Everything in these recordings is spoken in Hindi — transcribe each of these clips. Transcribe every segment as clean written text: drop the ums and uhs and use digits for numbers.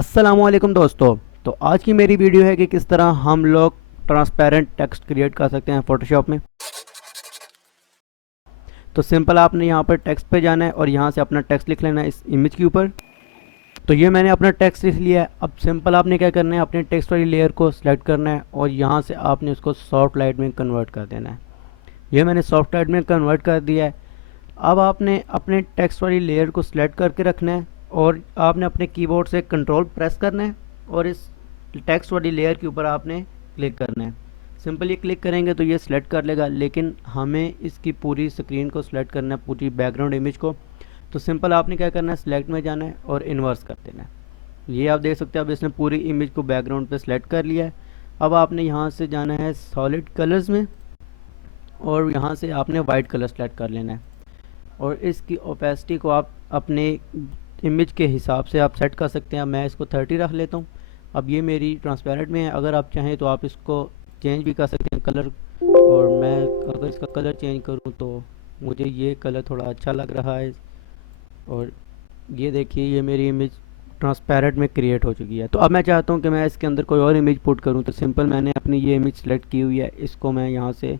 अस्सलामुअलैकुम दोस्तों। तो आज की मेरी वीडियो है कि किस तरह हम लोग ट्रांसपेरेंट टेक्स्ट क्रिएट कर सकते हैं फोटोशॉप में। तो सिंपल आपने यहाँ पर टेक्स्ट पे जाना है और यहाँ से अपना टेक्स्ट लिख लेना है इस इमेज के ऊपर। तो ये मैंने अपना टेक्स्ट लिख लिया है। अब सिंपल आपने क्या करना है, अपने टेक्स्ट वाली लेयर को सिलेक्ट करना है और यहाँ से आपने उसको सॉफ्ट लाइट में कन्वर्ट कर देना है। ये मैंने सॉफ्ट लाइट में कन्वर्ट कर दिया है। अब आपने अपने टेक्स्ट वाली लेयर को सिलेक्ट करके रखना है और आपने अपने कीबोर्ड से कंट्रोल प्रेस करना है और इस टेक्स्ट वाली लेयर के ऊपर आपने क्लिक करना है। सिंपली क्लिक करेंगे तो ये सिलेक्ट कर लेगा, लेकिन हमें इसकी पूरी स्क्रीन को सिलेक्ट करना है, पूरी बैकग्राउंड इमेज को। तो सिंपल आपने क्या करना है, सिलेक्ट में जाना है और इन्वर्स कर देना है। ये आप देख सकते हैं अब इसने पूरी इमेज को बैकग्राउंड पे सिलेक्ट कर लिया है। अब आपने यहाँ से जाना है सॉलिड कलर्स में और यहाँ से आपने वाइट कलर सेलेक्ट कर लेना है और इसकी ओपेसिटी को आप अपने इमेज के हिसाब से आप सेट कर सकते हैं। मैं इसको 30 रख लेता हूँ। अब ये मेरी ट्रांसपेरेंट में है, अगर आप चाहें तो आप इसको चेंज भी कर सकते हैं कलर। और मैं अगर इसका कलर चेंज करूँ तो मुझे ये कलर थोड़ा अच्छा लग रहा है। और ये देखिए ये मेरी इमेज ट्रांसपेरेंट में क्रिएट हो चुकी है। तो अब मैं चाहता हूँ कि मैं इसके अंदर कोई और इमेज पुट करूँ। तो सिंपल मैंने अपनी ये इमेज सेलेक्ट की हुई है, इसको मैं यहाँ से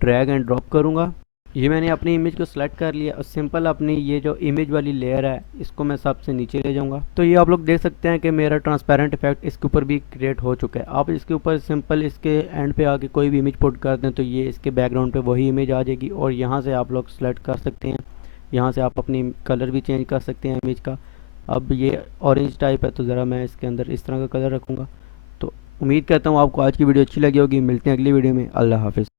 ड्रैग एंड ड्रॉप करूँगा। ये मैंने अपनी इमेज को सिलेक्ट कर लिया और सिंपल अपनी ये जो इमेज वाली लेयर है इसको मैं सबसे नीचे ले जाऊंगा। तो ये आप लोग देख सकते हैं कि मेरा ट्रांसपेरेंट इफेक्ट इसके ऊपर भी क्रिएट हो चुका है। आप इसके ऊपर सिंपल इसके एंड पे आके कोई भी इमेज पुट कर दें तो ये इसके बैकग्राउंड पे वही इमेज आ जाएगी और यहाँ से आप लोग सेलेक्ट कर सकते हैं। यहाँ से आप अपनी कलर भी चेंज कर सकते हैं इमेज का। अब ये ऑरेंज टाइप है तो ज़रा मैं इसके अंदर इस तरह का कलर रखूँगा। तो उम्मीद करता हूँ आपको आज की वीडियो अच्छी लगी होगी। मिलते हैं अगली वीडियो में। अल्लाह हाफिज़।